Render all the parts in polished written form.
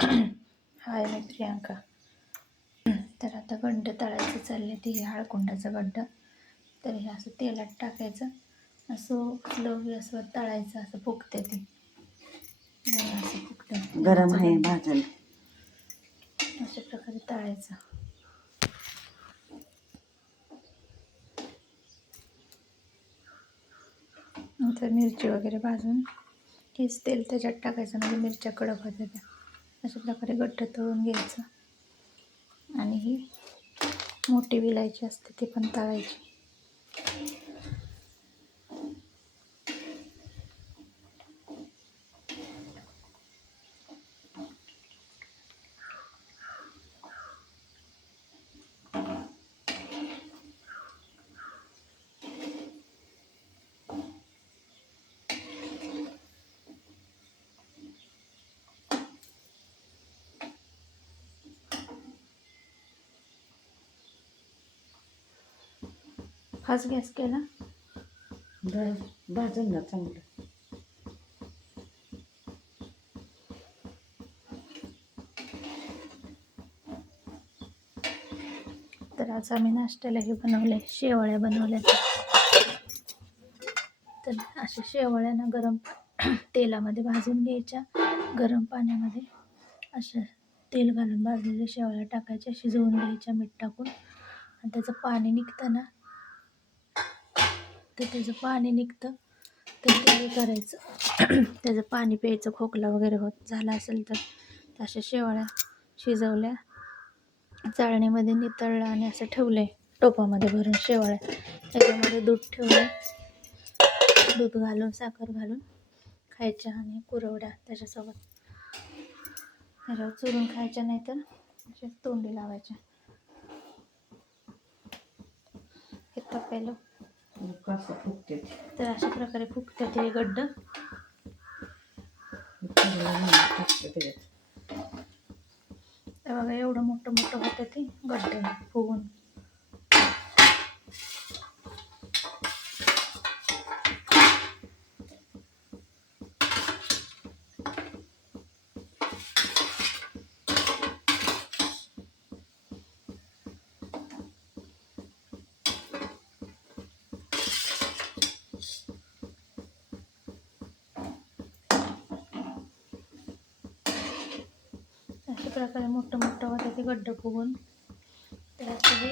हाय मी प्रियांका. तर आता गड्ड तळायचं चालले, ते हळकुंडाचं गड्ड. तर हे असं तेलात टाकायचं, असं स्लो गॅसवर तळायचं, असं फुगते ते. असं फुगतं गरम आहे भाजल. अशा प्रकारे तळायचं. नंतर मिरची वगैरे भाजून हेच तेल त्याच्यात टाकायचं, म्हणजे मिरच्या कडक होत्या त्या. अशा प्रकारे गड्ड तळून घ्यायचं. आणि ही मोठी विलायची असते ती पण तळायची. फास्ट गॅस केला भाजून ना चांगलं. तर आज आम्ही नाश्त्याला हे बनवले, शेवळ्या बनवल्या. तर अशा शेवळ्या ना गरम तेलामध्ये भाजून घ्यायच्या. गरम पाण्यामध्ये अशा तेल घालून भाजलेल्या शेवळ्या टाकायच्या, शिजवून घ्यायच्या मीठ टाकून. आणि त्याचं पाणी निघतं ना, तर त्याचं पाणी निघतं तर ते करायचं. त्याचं पाणी प्यायचं, खोकला वगैरे होत झाला असेल तर. अशा शेवळ्या शिजवल्या, चाळणीमध्ये नितळलं आणि असं ठेवले टोपामध्ये भरून शेवळ्या. त्याच्यामध्ये दूध ठेवलं, दूध घालून साखर घालून खायच्या. आणि कुरवड्या त्याच्यासोबत त्याच्यावर चुरून खायच्या, नाही तर अशा तोंडी लावायच्या. हे तपेलं कसं फुगते तर अशा प्रकारे फुगते ते गड्ड. तर बघा एवढं मोठं मोठं होतं ते गड्ड फुगून. अशा प्रकारे मोठं मोठं होतं ते गड्ड फुगून. तर असं हे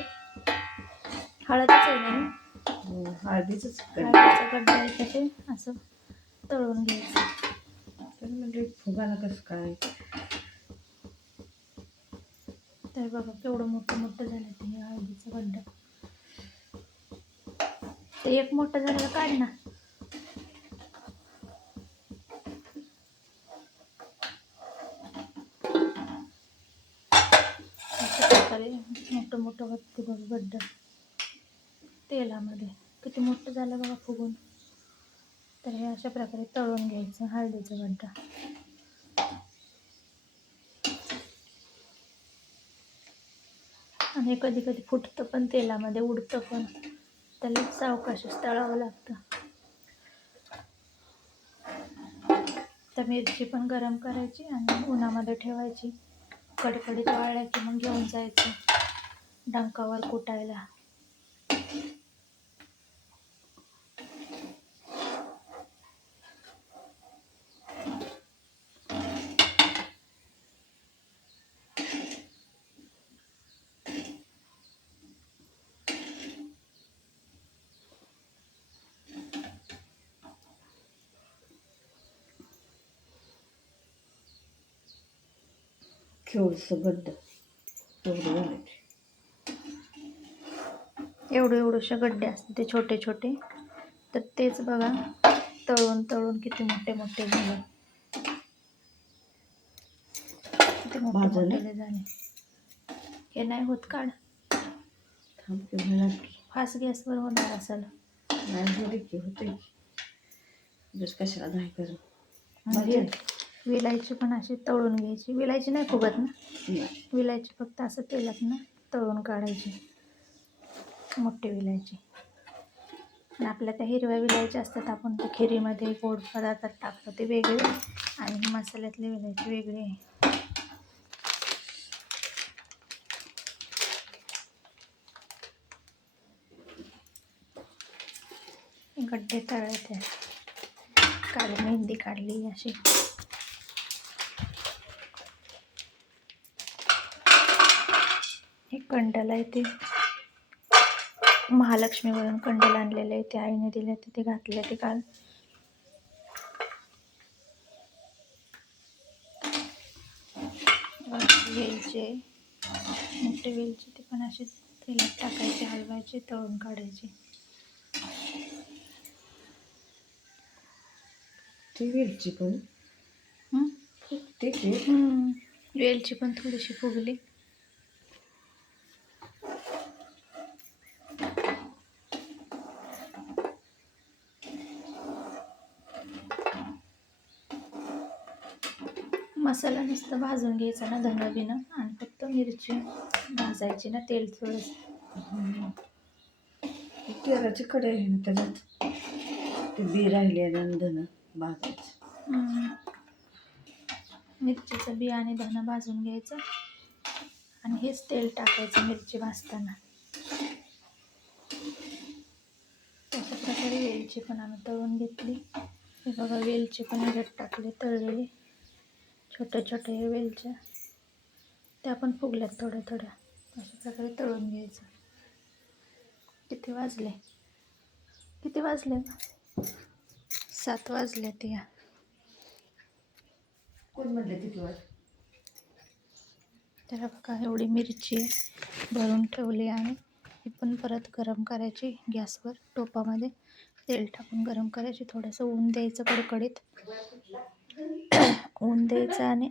हळदच आहे ना, हळदीचंच हळदीचा गड्डा आहे ते असं तळून घ्यायचं. तर म्हणजे फुगाला कसं काय. तर बघा केवढं मोठं मोठं झालं ते हळदीचं गड्ड. ते एक मोठं झालेलं काढ ना. अशा प्रकारे मोठं मोठं होतं बघ गड्ड तेलामध्ये. किती मोठं झालं बघा फुगून. तर हे अशा प्रकारे तळून घ्यायचं हळदीचं गड्डा. आणि कधी कधी फुटतं पण तेलामध्ये, उडतं पण. त्याला सावकाशच तळावं लागतं. तर मिरची पण गरम करायची आणि उन्हामध्ये ठेवायची. कडकडीत वाळल्या की मग घेऊन जायचं डंकावर कुटायला. केवढंसं गड्ड एवढं घालायचे. एवढेशे गड्डे असते ते छोटे छोटे. तर तेच बघा तळून तळून किती मोठे मोठे झाले, किती मोठे मोठे झाले. हे नाही होत काढ, फास्ट गॅसवर होणार असेल. होते कशाला नाही करू. विलायची पण अशी तळून घ्यायची. विलायची नाही फुगत ना, विलायची फक्त असं तेलात ना तळून काढायची, मोठी विलायची. आणि आपल्या त्या हिरव्या विलायच्या असतात, आपण त्या खिरीमध्ये गोड पदार्थात टाकतो ते वेगळे, आणि मसाल्यातले विलायची वेगळे आहे. गड्डे तळले ते काल मेहंदी काढली अशी. हे कंडल आहे ते महालक्ष्मीवरून कंडल आणलेले आहे ते आईने दिले ते घातले ते काल. वेलचे मोठे वेलचे ते पण असे तेलात टाकायचे, हलवायचे, तळून काढायचे. ती वेलची पण फुगते की. वेलची पण थोडीशी फुगली. मसाला नुसतं भाजून घ्यायचा ना धनं बिनं, आणि फक्त मिरची भाजायची ना तेल थोडंसं. तेलाची कढई आहे ना त्याच्यात ते बी राहिले धन भाजायचं. मिरचीचं बी आणि धनं भाजून घ्यायचं आणि हेच तेल टाकायचं मिरची भाजताना. अशा प्रकारे वेलची पण आम्ही तळून घेतली. हे बघा वेलची पण ह्याच्यात टाकले तळलेली, छोट्या छोट्या वेलच्या, त्या पण फुगल्यात थोड्या थोड्या. अशा प्रकारे तळून घ्यायचं. किती वाजले 7 वाजले ते. कोण म्हणले किती वाज? त्याला बघा एवढी मिरची भरून ठेवली आणि ही पण परत गरम करायची गॅसवर. टोपामध्ये तेल टाकून गरम करायची. थोडंसं ऊन द्यायचं कडकडीत. ऊन द्यायचं आणि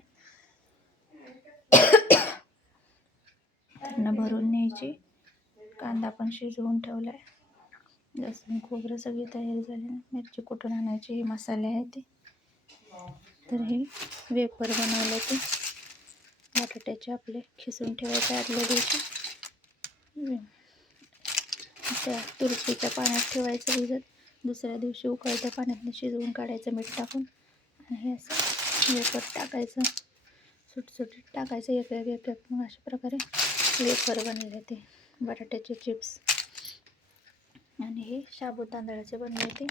त्यांना भरून न्यायची. कांदा पण शिजवून ठेवला आहे. लसूण खोबरं सगळी तयारी झाली. मिरची कुठून आणायची, हे मसाले आहे ते. तर हे वेपर बनवले ते बटाट्याचे आपले खिसून ठेवायचे आदल्या दिवशी. त्या तुरटीच्या पाण्यात ठेवायचं भिजत. दुसऱ्या दिवशी उकळत्या पाण्यातनं शिजवून काढायचं मीठ टाकून. आणि हे असं वेपर टाकायचं, सुटसुटीत टाकायचं एक एक. मग अशा प्रकारे वेपर बनले ते बटाट्याचे चिप्स. आणि हे शाबू तांदळाचे बनले ते.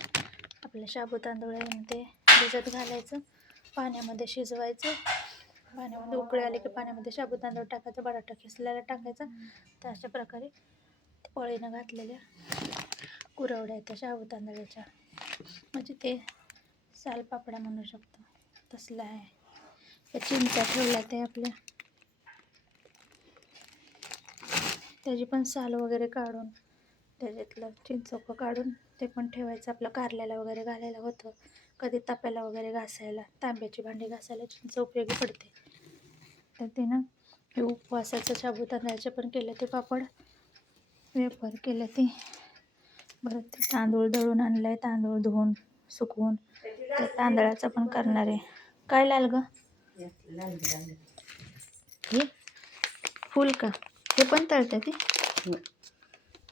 आपल्या शाबू तांदूळामध्ये भिजत घालायचं, पाण्यामध्ये शिजवायचं. पाण्यामध्ये उकळी आली की पाण्यामध्ये शाबू तांदूळ टाकायचं, बटाटा खिसलेला टाकायचा. तर अशा प्रकारे पळीनं घातलेल्या कुरवड्या त्या शाबू तांदळाच्या, म्हणजे ते सालपापड्या म्हणू शकतो तसलं आहे. त्या चिंचा ठेवल्या ते आपल्या, त्याची पण साल वगैरे काढून त्याच्यातलं चिंचोकं काढून ते पण ठेवायचं. आपलं कारल्याला वगैरे घालायला होतं, कधी तप्याला वगैरे घासायला, तांब्याची भांडी घासायला चिंच उपयोगी पडते. तर ते ना हे उपवासाचं शाबू तांदळाचे पण केले ते पापड, वेपर केले ते. बरं ते तांदूळ दळून आणलं आहे, तांदूळ धुवून सुकवून ते तांदळाचं पण करणार आहे. काय लाल ग हे फुल का? हे पण तळते ती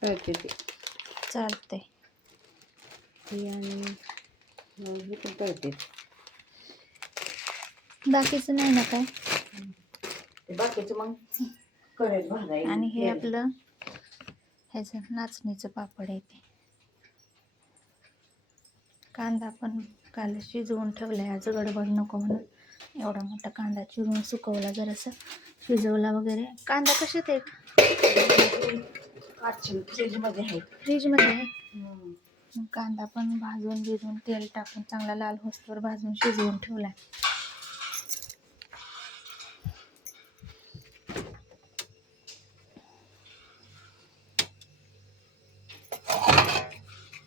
तळते ते चालते ते आणि हे पण तळते. बाकीचं नाही ना काय ते बाकीचं मग कढईत भाजायचं. आणि हे आपलं ह्याचं नाचणीचं पापड आहे ते. कांदा पण काल शिजवून ठेवला आहे, आज गडबड नको म्हणून एवढा मोठा कांदा चिरून सुकवला, जरासा शिजवला वगैरे. कांदा कशात आहे? फ्रीजमध्ये आहे. फ्रीजमध्ये आहे. मग कांदा पण भाजून भिजून तेल टाकून चांगला लाल होस्तवर भाजून शिजवून ठेवला आहे.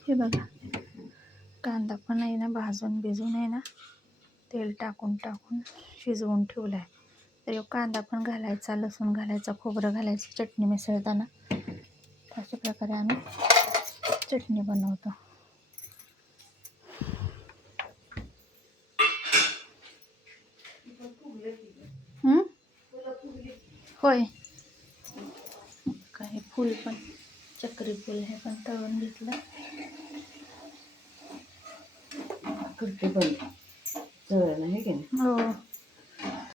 हे बघा कांदा पण आहे ना भाजून भिजून आहे ना तेल टाकून शिजवून ठेवला आहे. तर कांदा पण घालायचा, लसूण घालायचा, खोबरं घालायचं चटणी मिसळताना. अशा प्रकारे आम्ही चटणी बनवतो. होय काही फूल पण चक्री फूल हे पण तळून घेतलं. करते पण चवळण आहे की नाही. हो